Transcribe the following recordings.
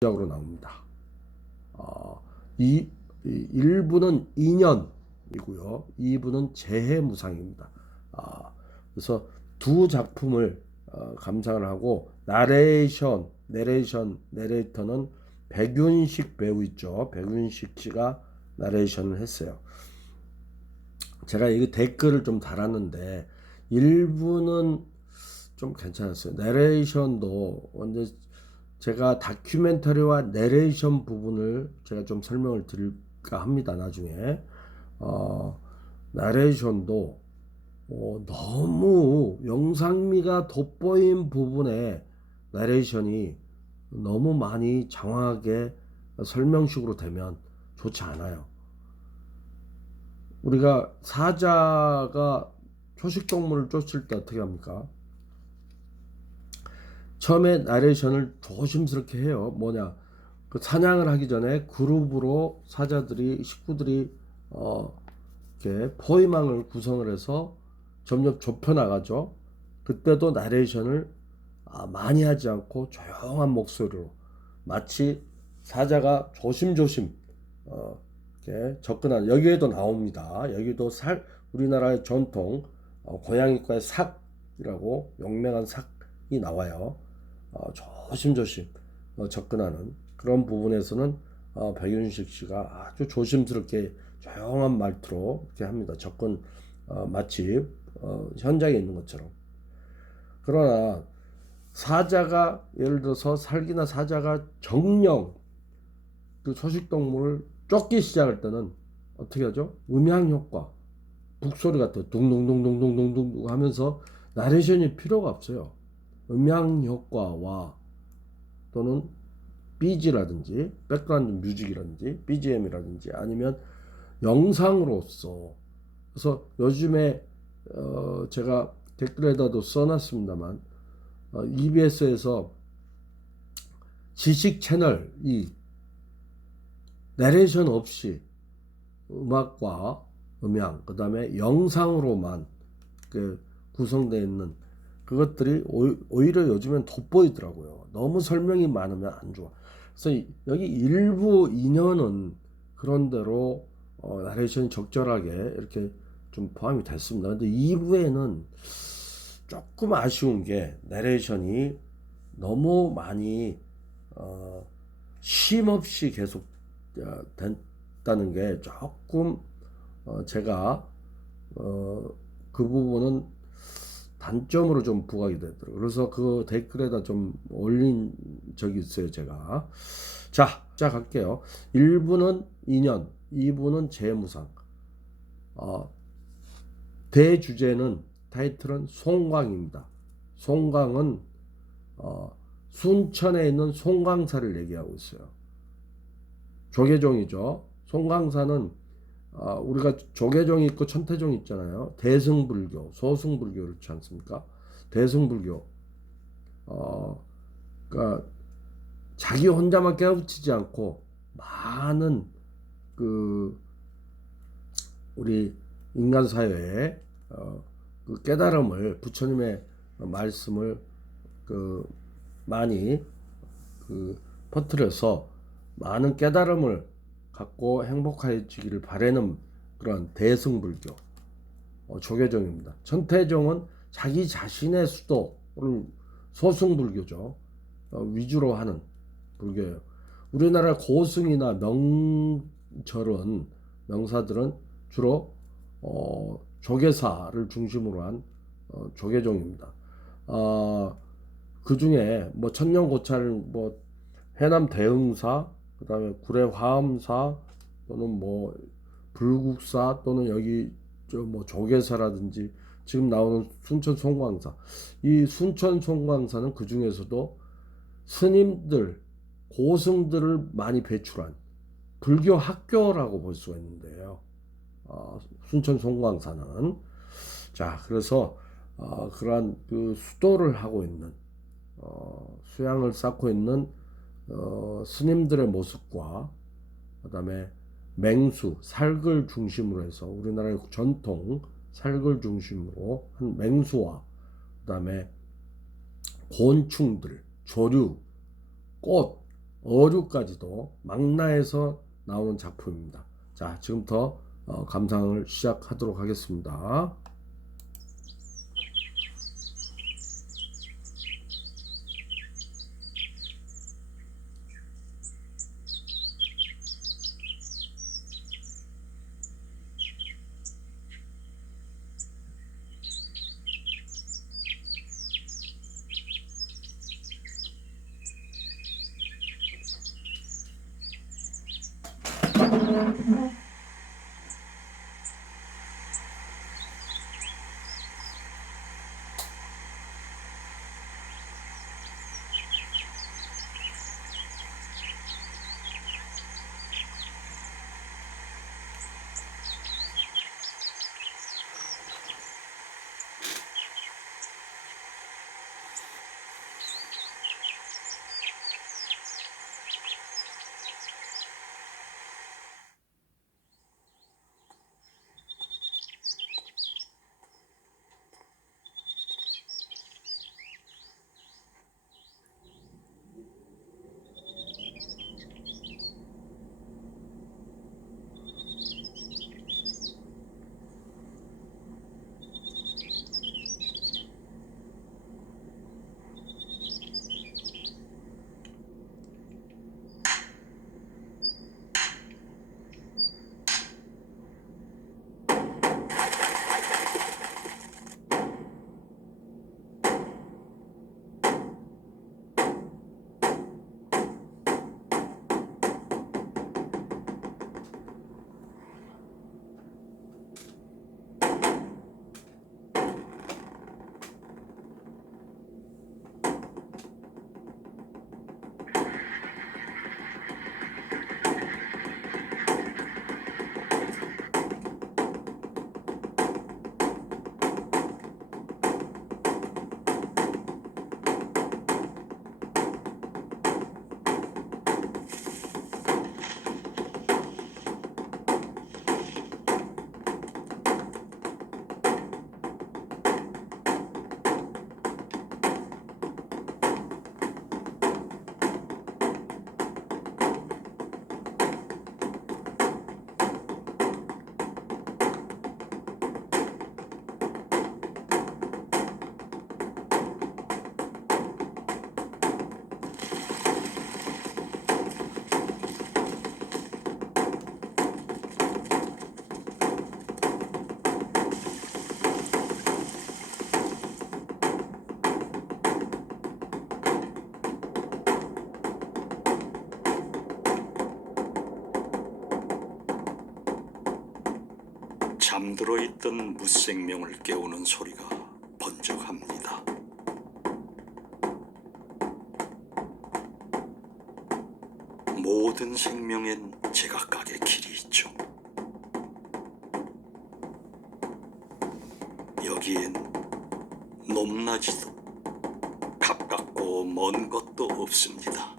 적으로 나옵니다. 어, 이 1부는 인연이고요. 2부는 재해무상입니다. 그래서 두 작품을 감상을 하고 내레이터는 백윤식 배우 있죠. 백윤식 씨가 나레이션을 했어요. 제가 이거 댓글을 좀 달았는데 일부는 좀 괜찮았어요. 내레이션도 근데 제가 다큐멘터리와 내레이션 부분을 제가 좀 설명을 드릴까 합니다. 나중에 나레이션도 너무 영상미가 돋보인 부분에 나레이션이 너무 많이 장황하게 설명식으로 되면 좋지 않아요. 우리가 사자가 초식동물을 쫓을 때 어떻게 합니까? 처음에 나레이션을 조심스럽게 해요. 뭐냐? 그 사냥을 하기 전에 그룹으로 식구들이 이렇게 포위망을 구성을 해서 점점 좁혀 나가죠. 그때도 나레이션을 많이 하지 않고 조용한 목소리로 마치 사자가 조심조심 이렇게 접근하는, 여기에도 나옵니다. 여기도 우리나라의 전통 고양이과의 삭이라고 용맹한 삭이 나와요. 조심조심 접근하는 그런 부분에서는 백윤식 씨가 아주 조심스럽게 조용한 말투로 이렇게 합니다. 마치 현장에 있는 것처럼. 그러나 사자가 예를 들어서 살기나 사자가 정령 그 초식동물을 쫓기 시작할 때는 어떻게 하죠? 음향 효과, 북소리 같은 둥둥둥둥둥둥둥 하면서 나레이션이 필요가 없어요. 음향 효과와 또는 BG라든지 백그라운드 뮤직이라든지 BGM이라든지 아니면 영상으로서, 그래서 요즘에 제가 댓글에다도 써놨습니다만 EBS에서 지식 채널이 내레이션 없이 음악과 음향 그 다음에 영상으로만 구성되어 있는 그것들이 오히려 요즘엔 돋보이더라고요. 너무 설명이 많으면 안 좋아. 그래서 여기 일부 인연은 그런대로 나레이션이 적절하게 이렇게 좀 포함이 됐습니다. 근데 2부에는 조금 아쉬운 게 내레이션이 너무 많이 쉼 없이 계속 됐다는 게 조금 제가 그 부분은 단점으로 좀 부각이 되더라고요. 그래서 그 댓글에다 좀 올린 적이 있어요, 제가. 자, 시작할게요. 1부는 인연, 2부는 재무상. 대주제는, 타이틀은 송광입니다. 송광은 순천에 있는 송광사를 얘기하고 있어요. 조계종이죠. 송광사는 우리가 조계종이 있고 천태종 있잖아요. 대승불교, 소승불교 그렇지 않습니까? 대승불교. 그러니까 자기 혼자만 깨우치지 않고 많은 그 우리 인간 사회에 그 깨달음을, 부처님의 말씀을 많이 퍼뜨려서 많은 깨달음을 갖고 행복해지기를 바라는 그런 대승불교 조계종입니다. 천태종은 자기 자신의 수도를, 소승불교죠. 위주로 하는 불교예요. 우리나라 고승이나 명사들은 주로 조계사를 중심으로 한 조계종입니다. 그 중에 뭐 천년고찰, 뭐 해남 대흥사, 그다음에 구례 화엄사, 또는 뭐 불국사, 또는 여기 저 뭐 조계사라든지 지금 나오는 순천 송광사. 이 순천 송광사는 그 중에서도 스님들, 고승들을 많이 배출한 불교 학교라고 볼 수가 있는데요. 순천 송광사는, 자, 그래서 그러한 그 수도를 하고 있는 수양을 쌓고 있는 스님들의 모습과 그다음에 맹수, 살글 중심으로 해서 우리나라의 전통 살글 중심으로 한 맹수와 그다음에 곤충들, 조류, 꽃, 어류까지도 망라해서 나오는 작품입니다. 자, 지금부터 감상을 시작하도록 하겠습니다. 잠들어 있던 무생명을 깨우는 소리가 번쩍합니다. 모든 생명엔 제각각의 길이 있죠. 여기엔 높낮이도 가깝고 먼 것도 없습니다.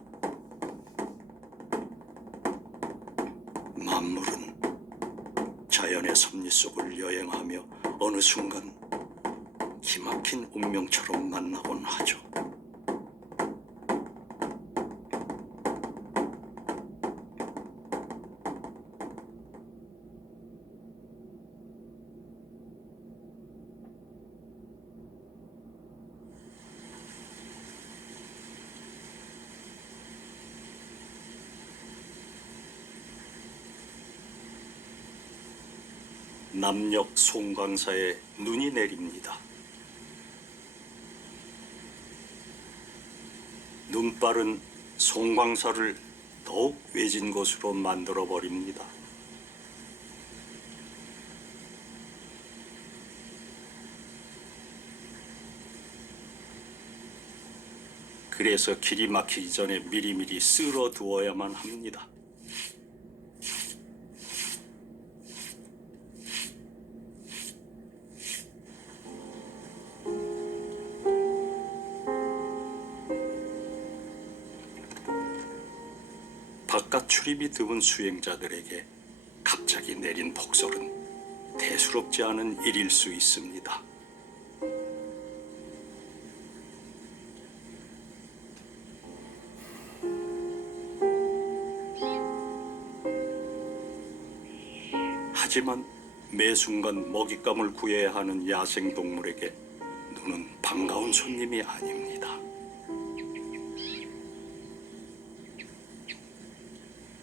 만물은 자연의 섭리 속을 여행하며 어느 순간 기막힌 운명처럼 만나곤 하죠. 남녘 송광사에 눈이 내립니다. 눈발은 송광사를 더욱 외진 곳으로 만들어 버립니다. 그래서 길이 막히기 전에 미리미리 쓸어 두어야만 합니다. 바깥 출입이 드문 수행자들에게 갑자기 내린 폭설은 대수롭지 않은 일일 수 있습니다. 하지만 매 순간 먹잇감을 구해야 하는 야생동물에게 눈은 반가운 손님이 아닙니다.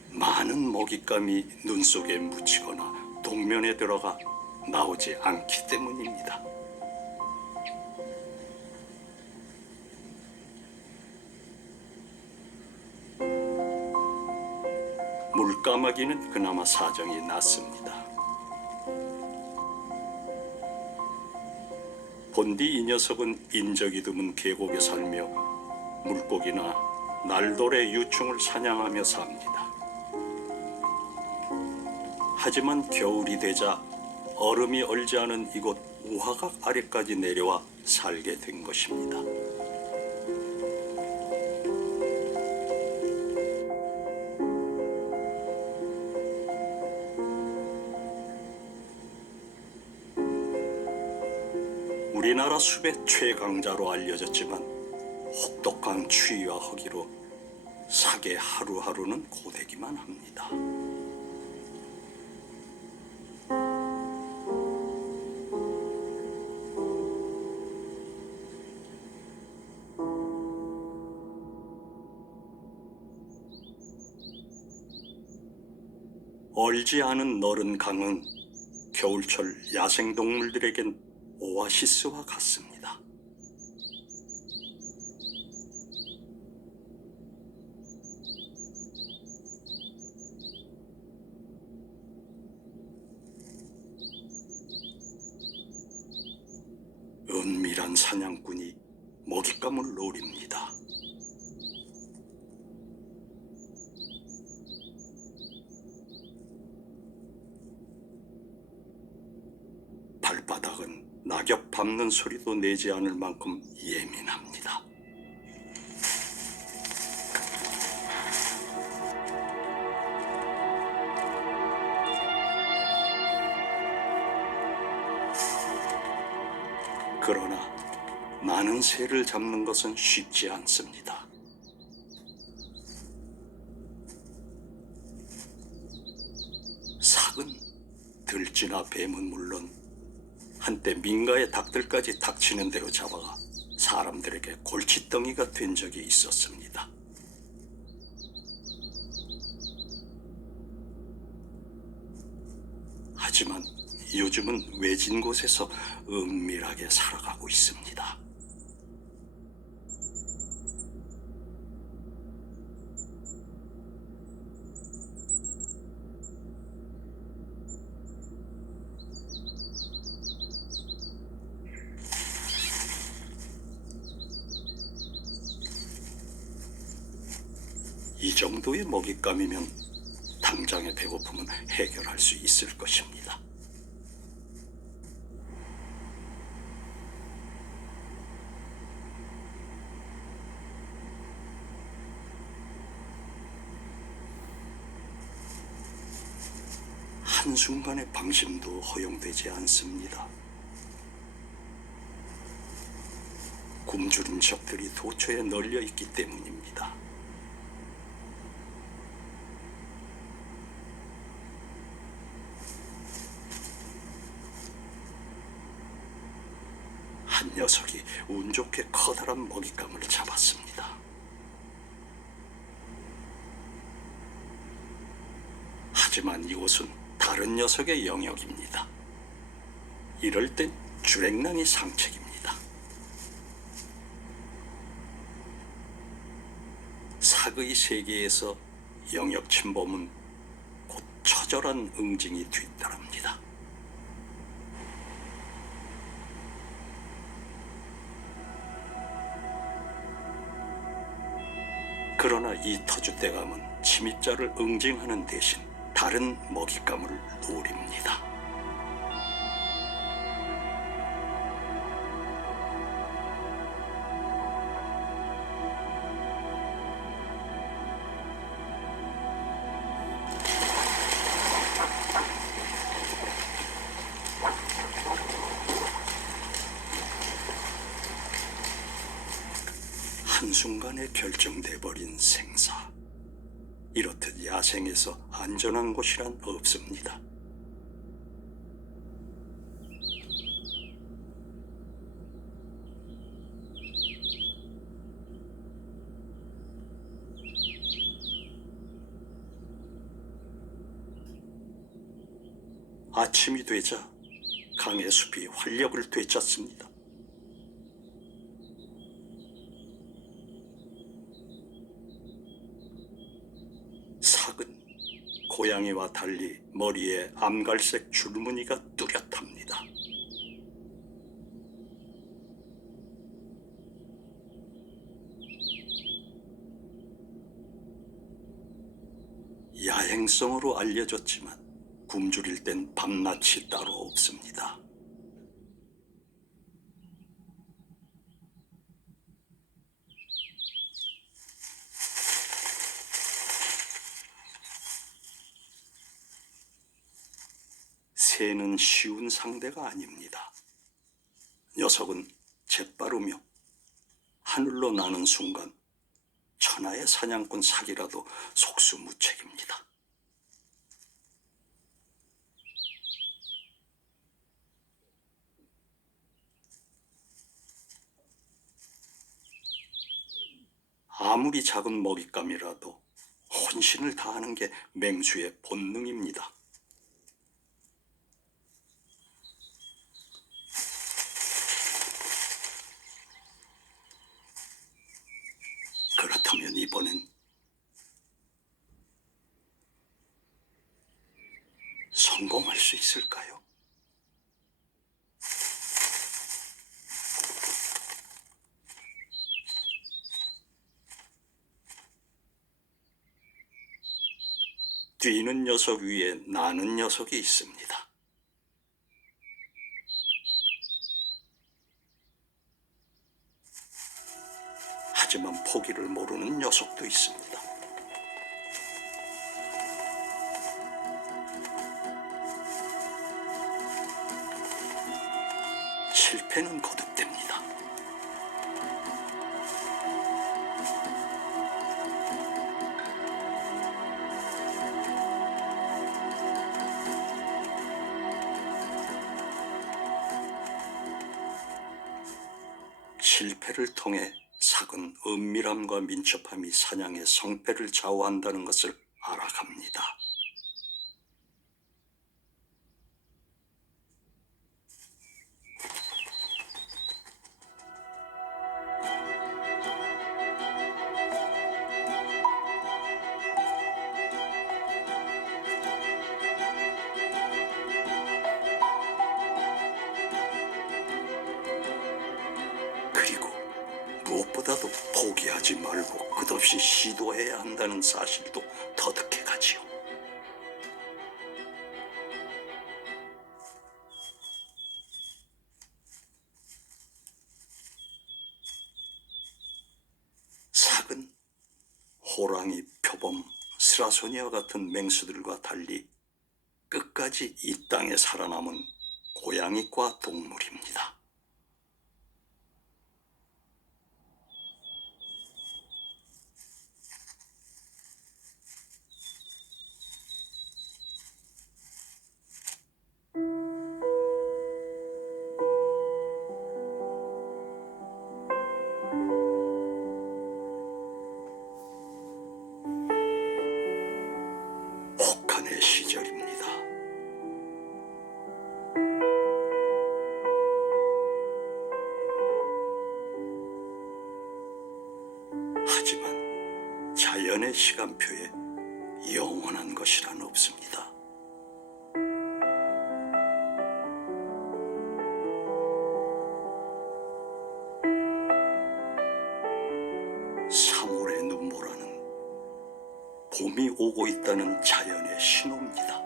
많은 먹잇감이 눈 속에 묻히거나 동면에 들어가 나오지 않기 때문입니다. 물까마귀는 그나마 사정이 낫습니다. 본디 이 녀석은 인적이 드문 계곡에 살며 물고기나 날돌의 유충을 사냥하며 삽니다. 하지만 겨울이 되자 얼음이 얼지 않은 이곳 우하각 아래까지 내려와 살게 된 것입니다. 우리나라 숲의 최강자로 알려졌지만 혹독한 추위와 허기로 사계 하루하루는 고되기만 합니다. 얼지 않은 너른 강은 겨울철 야생동물들에겐 오아시스와 같습니다. 은밀한 사냥꾼이 먹잇감을 노립니다. 발바닥은 낙엽 밟는 소리도 내지 않을 만큼 예민합니다. 그러나 많은 새를 잡는 것은 쉽지 않습니다. 삭은 들쥐나 뱀은 물론 한때 민가의 닭들까지 닥치는 대로 잡아가 사람들에게 골칫덩이가 된 적이 있었습니다. 하지만 요즘은 외진 곳에서 은밀하게 살아가고 있습니다. 이 정도의 먹잇감이면 당장의 배고픔은 해결할 수 있을 것입니다. 한순간의 방심도 허용되지 않습니다. 굶주린 적들이 도처에 널려 있기 때문입니다. 한 녀석이 운 좋게 커다란 먹잇감을 잡았습니다. 하지만 이곳은 다른 녀석의 영역입니다. 이럴 땐 주랭랑이 상책입니다. 삭의 세계에서 영역 침범은 곧 처절한 응징이 뒤따릅니다. 그러나 이 터줏대감은 침입자를 응징하는 대신 다른 먹잇감을 노립니다. 한순간에 결정돼 버린 생사. 이렇듯 야생에서 안전한 곳이란 없습니다. 아침이 되자 강의 숲이 활력을 되찾습니다. 삭은 고양이와 달리 머리에 암갈색 줄무늬가 뚜렷합니다. 야행성으로 알려졌지만 굶주릴 땐 밤낮이 따로 없습니다. 새는 쉬운 상대가 아닙니다. 녀석은 재빠르며 하늘로 나는 순간 천하의 사냥꾼 삭이라도 속수무책입니다. 아무리 작은 먹잇감이라도 혼신을 다하는 게 맹수의 본능입니다. 그렇다면 이번엔 성공할 수 있을까요? 뛰는 녀석 위에 나는 녀석이 있습니다. 하지만 포기를 모르는 녀석도 있습니다. 실패는 거듭됩니다. 실패를 통해 삭은 은밀함과 민첩함이 사냥의 성패를 좌우한다는 것을 알아갑니다. 그리고 무엇보다도 포기하지 말고 끝없이 시도해야 한다는 사실도 터득해 가지요. 삭은 호랑이, 표범, 스라소니아 같은 맹수들과 달리 끝까지 이 땅에 살아남은 고양이과 동물입니다. 혹한의 시절입니다. 하지만 자연의 시간표에 영원한 것이란 없습니다. (3월의) 눈보라는 봄이 오고 있다는 자연의 신호입니다.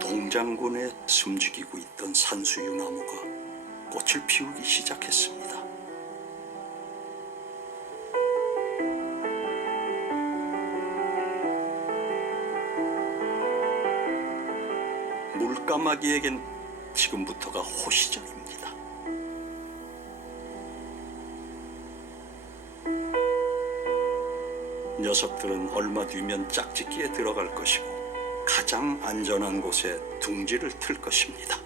동장군에 숨죽이고 있던 산수유나무가 꽃을 피우기 시작했습니다. 물까마귀에겐 지금부터가 호시절입니다. 녀석들은 얼마 뒤면 짝짓기에 들어갈 것이고 가장 안전한 곳에 둥지를 틀 것입니다.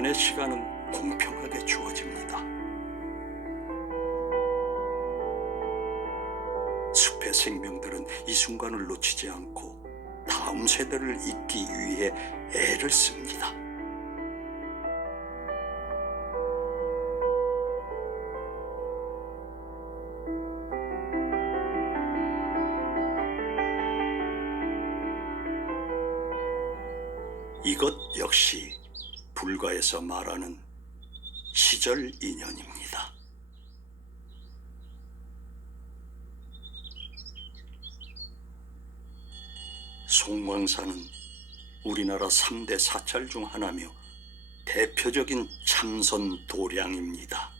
자연의 시간은 공평하게 주어집니다. 숲의 생명들은 이 순간을 놓치지 않고 다음 세대를 잇기 위해 애를 씁니다. 이것 역시 불가에서 말하는 시절 인연입니다. 송광산은 우리나라 3대 사찰 중 하나며 대표적인 참선 도량입니다.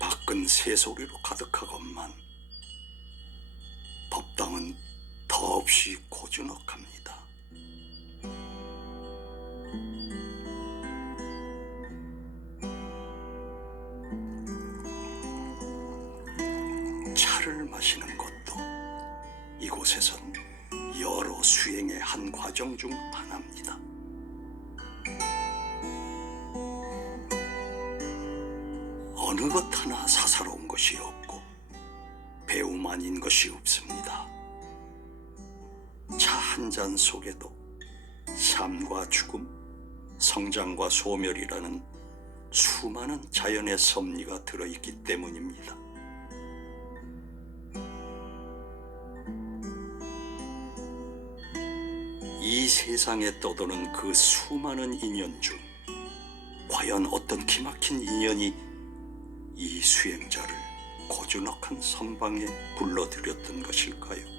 밖은 새소리로 가득하건만 법당은 더없이 고즈넉합니다. 차를 마시는 것도 이곳에선 여러 수행의 한 과정 중 하나입니다. 어느 것 하나 사사로운 것이 없고 배움 아닌 것이 없습니다. 차 한 잔 속에도 삶과 죽음, 성장과 소멸이라는 수많은 자연의 섭리가 들어있기 때문입니다. 이 세상에 떠도는 그 수많은 인연 중 과연 어떤 기막힌 인연이 이 수행자를 고즈넉한 선방에 불러들였던 것일까요?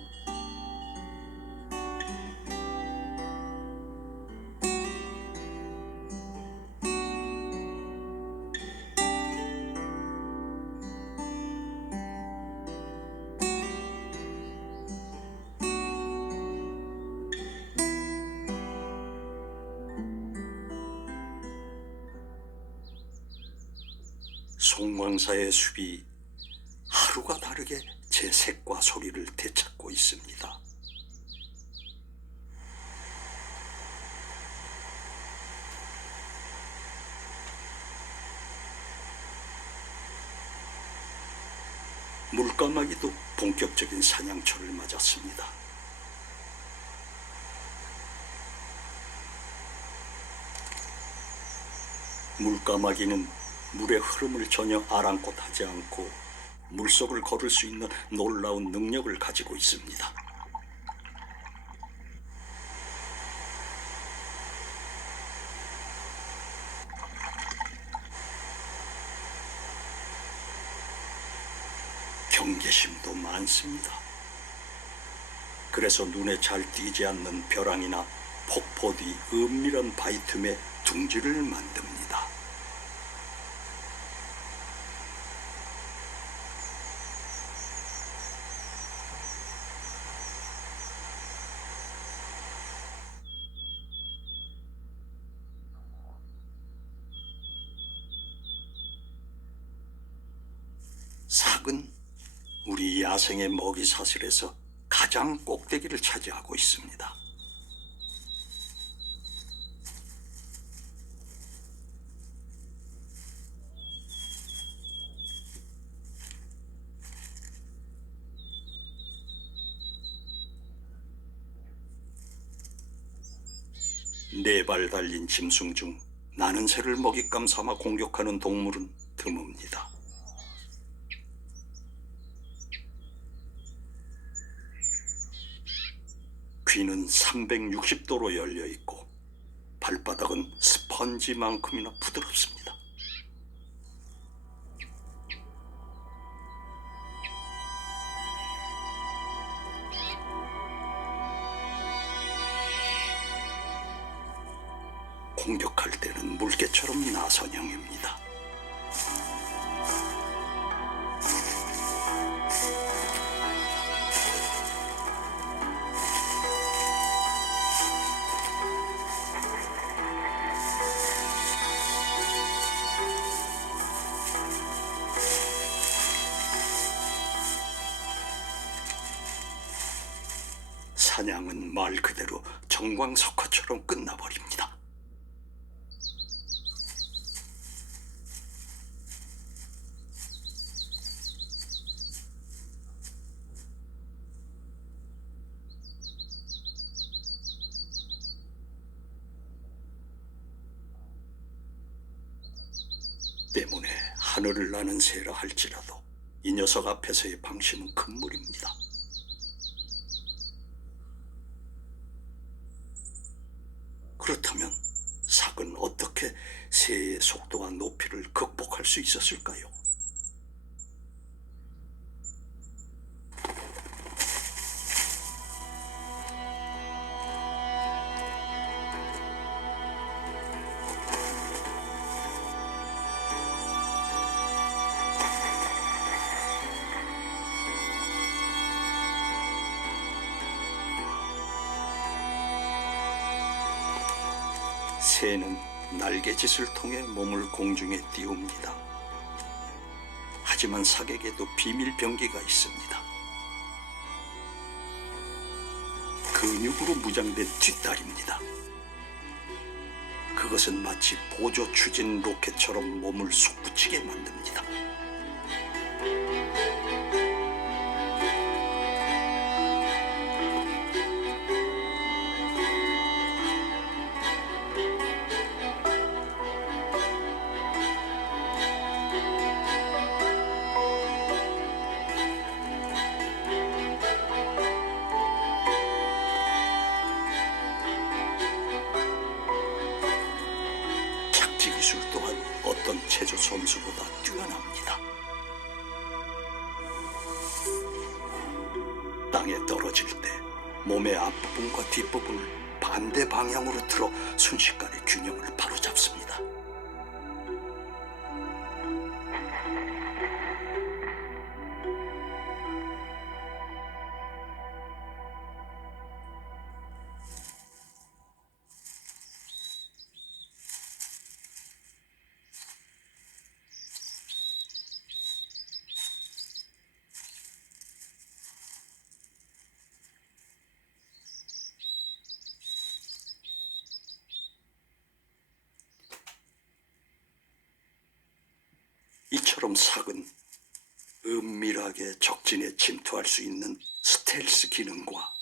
송광사의 숲이 하루가 다르게 제 색과 소리를 되찾고 있습니다. 물까마귀도 본격적인 사냥초를 맞았습니다. 물까마귀는 물의 흐름을 전혀 아랑곳하지 않고 물속을 걸을 수 있는 놀라운 능력을 가지고 있습니다. 경계심도 많습니다. 그래서 눈에 잘 띄지 않는 벼랑이나 폭포 뒤 은밀한 바위 틈에 둥지를 만듭니다. 삭은 우리 야생의 먹이 사슬에서 가장 꼭대기를 차지하고 있습니다. 네 발 달린 짐승 중 나는 새를 먹잇감 삼아 공격하는 동물은 드뭅니다. 귀는 360도로 열려 있고 발바닥은 스펀지만큼이나 부드럽습니다. 공격할 때는 물개처럼 나선형입니다. 사냥은 말 그대로 정광석화처럼 끝나버립니다. 때문에 하늘을 나는 새라 할지라도 이 녀석 앞에서의 방심은 금물입니다. 그렇다면 삭은 어떻게 새의 속도와 높이를 극복할 수 있었을까요? 새는 날개짓을 통해 몸을 공중에 띄웁니다. 하지만 삭에게도 비밀 병기가 있습니다. 근육으로 무장된 뒷다리입니다. 그것은 마치 보조 추진 로켓처럼 몸을 솟구치게 만듭니다. 착지 기술 또한 어떤 체조 선수보다 뛰어납니다. 땅에 떨어질 때 몸의 앞부분과 뒷부분을 반대 방향으로 틀어 순식간에 균형을 바로잡습니다. 이처럼 삭은 은밀하게 적진에 침투할 수 있는 스텔스 기능과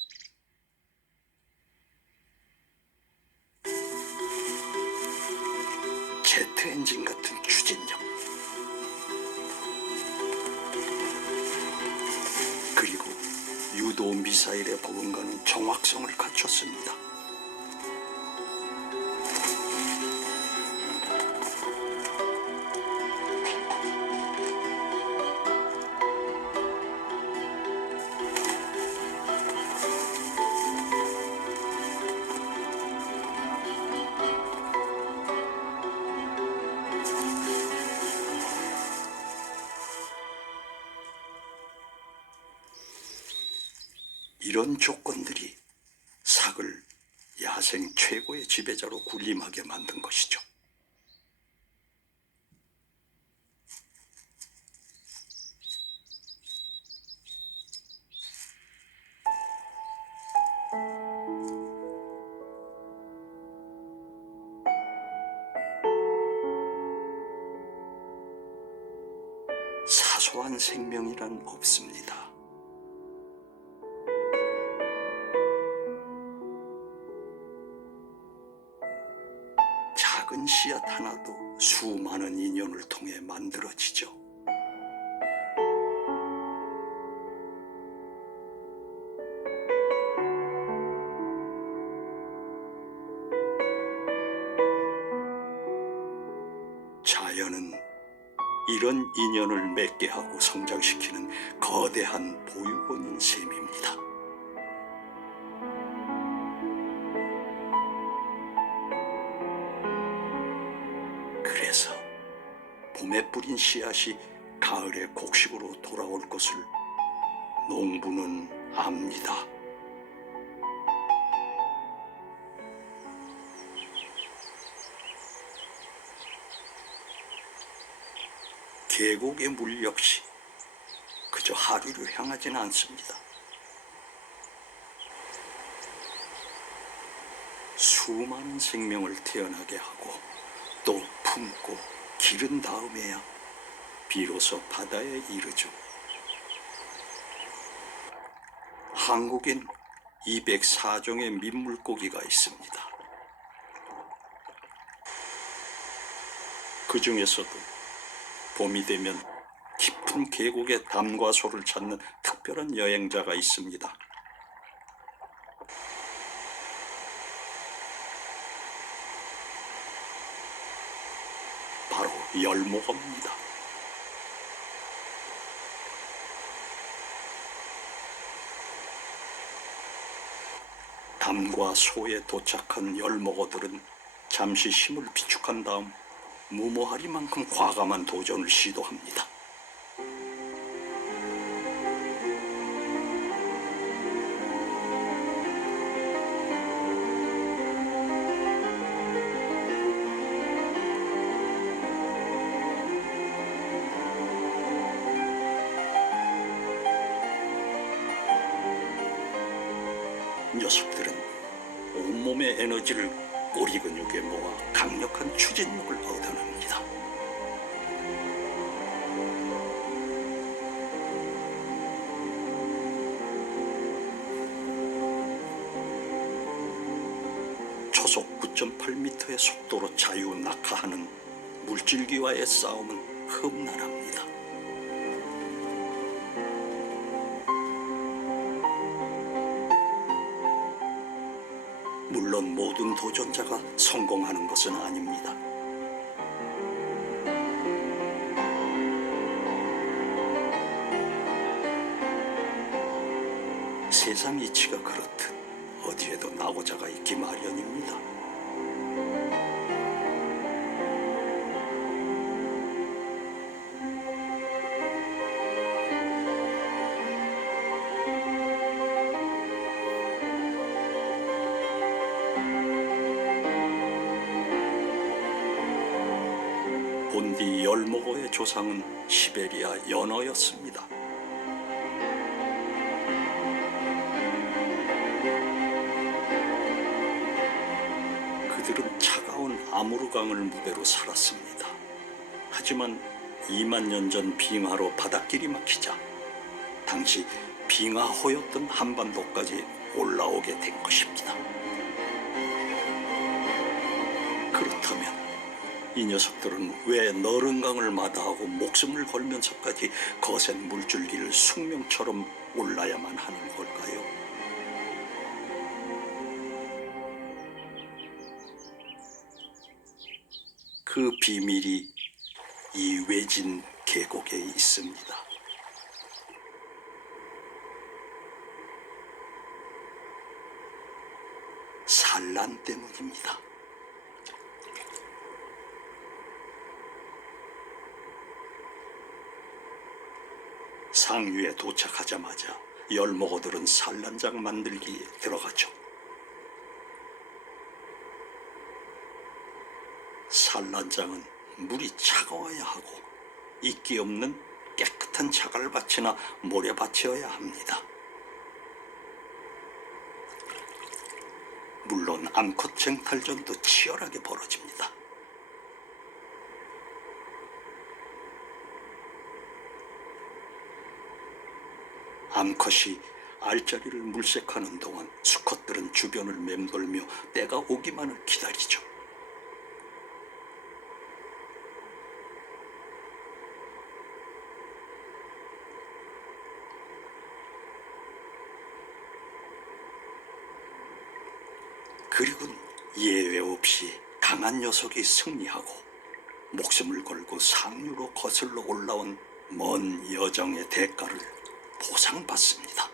제트 엔진 같은 추진력, 그리고 유도 미사일에 버금가는 정확성을 갖췄습니다. 이런 조건들이 삭을 야생 최고의 지배자로 군림하게 만든 것이죠. 사소한 생명이란 없습니다. 작은 씨앗 하나도 수많은 인연을 통해 만들어지죠. 자연은 이런 인연을 맺게 하고 성장시키는 거대한 보육원인 셈입니다. 그래서 봄에 뿌린 씨앗이 가을에 곡식으로 돌아올 것을 농부는 압니다. 계곡의 물 역시 그저 하류를 향하지는 않습니다. 수많은 생명을 태어나게 하고 또 품고 기른 다음에야 비로소 바다에 이르죠. 한국엔 204종의 민물고기가 있습니다. 그 중에서도 봄이 되면 깊은 계곡의 담과 소를 찾는 특별한 여행자가 있습니다. 바로 열목어입니다. 담과 소에 도착한 열목어들은 잠시 힘을 비축한 다음 무모하리만큼 과감한 도전을 시도합니다. 녀석들은 온몸의 에너지를 꼬리 근육에 모아 강력한 추진력을 얻어냅니다. 초속 9.8m의 속도로 자유 낙하하는 물줄기와의 싸움은 험난합니다. 물론 모든 도전자가 성공하는 것은 아닙니다. 세상 이치가 그렇듯 어디에도 낙오자가 있기 마련입니다. 본디 열목어의 조상은 시베리아 연어였습니다. 그들은 차가운 아무르강을 무대로 살았습니다. 하지만 2만 년 전 빙하로 바닷길이 막히자 당시 빙하호였던 한반도까지 올라오게 된 것입니다. 그렇다면 이 녀석들은 왜 너른 강을 마다하고 목숨을 걸면서까지 거센 물줄기를 숙명처럼 올라야만 하는 걸까요? 그 비밀이 이 외진 계곡에 있습니다. 산란 때문입니다. 상류에 도착하자마자 열목어들은 산란장 만들기에 들어가죠. 산란장은 물이 차가워야 하고 이끼 없는 깨끗한 자갈밭이나 모래밭이어야 합니다. 물론 암컷 쟁탈전도 치열하게 벌어집니다. 암컷이 알자리를 물색하는 동안 수컷들은 주변을 맴돌며 때가 오기만을 기다리죠. 그리고 예외 없이 강한 녀석이 승리하고 목숨을 걸고 상류로 거슬러 올라온 먼 여정의 대가를 보상받습니다.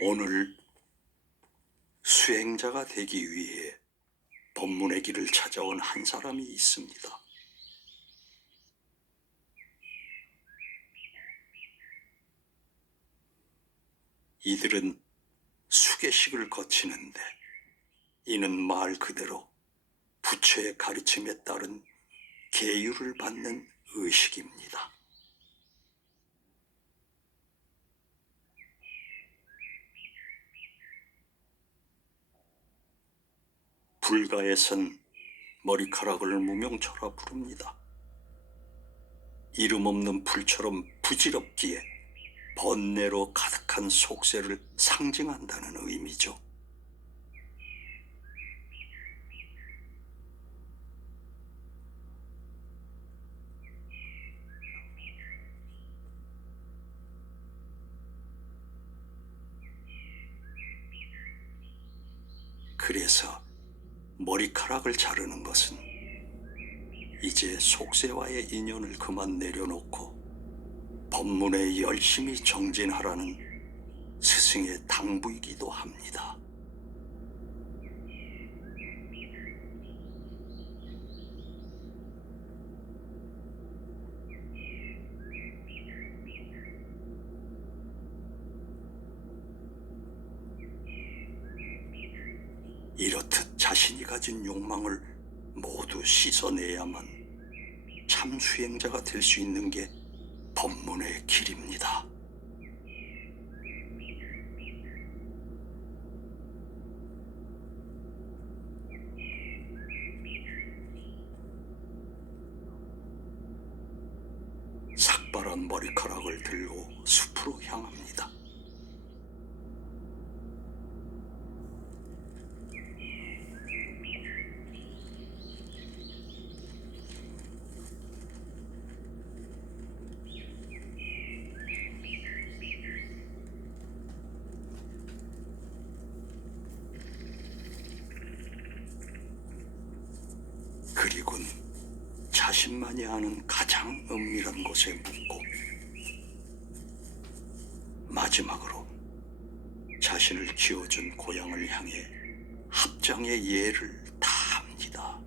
오늘 수행자가 되기 위해 법문 법문의 길을 찾아온 한 사람이 있습니다. 이들은 수계식을 거치는데 이는 말 그대로 부처의 가르침에 따른 계율을 받는 의식입니다. 불가에선 머리카락을 무명초라 부릅니다. 이름 없는 풀처럼 부질없기에 번뇌로 가득한 속세를 상징한다는 의미죠. 그래서 머리카락을 자르는 것은 이제 속세와의 인연을 그만 내려놓고 법문에 열심히 정진하라는 스승의 당부이기도 합니다. 이렇듯 자신이 가진 욕망을 모두 씻어내야만 참 수행자가 될 수 있는 게 법문의 길입니다. 삭발한 머리카락을 들고 숲으로 향합니다. 그리곤 자신만이 아는 가장 은밀한 곳에 묻고 마지막으로 자신을 키워준 고향을 향해 합장의 예를 다합니다.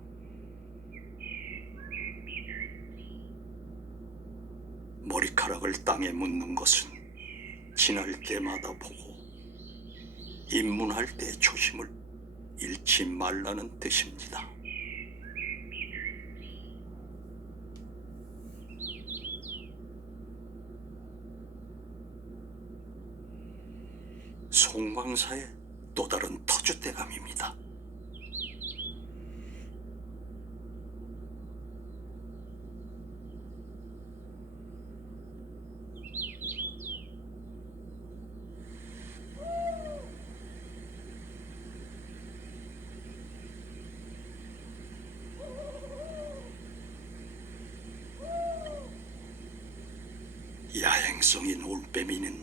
머리카락을 땅에 묻는 것은 지날 때마다 보고 입문할 때 조심을 잃지 말라는 뜻입니다. 송광사의 또 다른 터줏대감입니다. 야행성인 올빼미는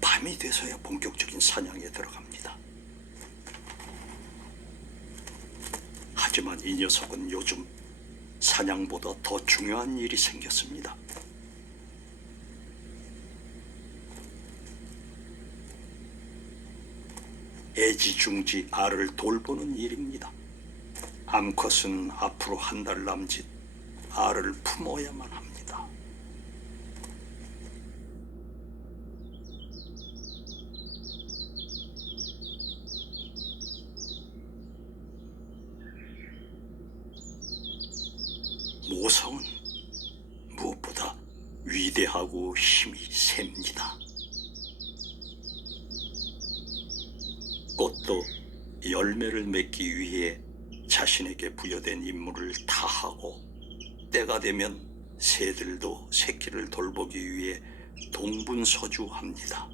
밤이 돼서야 본격적인 사냥에 들어갑니다. 하지만 이 녀석은 요즘 사냥보다 더 중요한 일이 생겼습니다. 애지중지 알을 돌보는 일입니다. 암컷은 앞으로 한 달 남짓 알을 품어야만 합니다. 모성은 무엇보다 위대하고 힘이 셉니다. 꽃도 열매를 맺기 위해 자신에게 부여된 임무를 다하고 때가 되면 새들도 새끼를 돌보기 위해 동분서주합니다.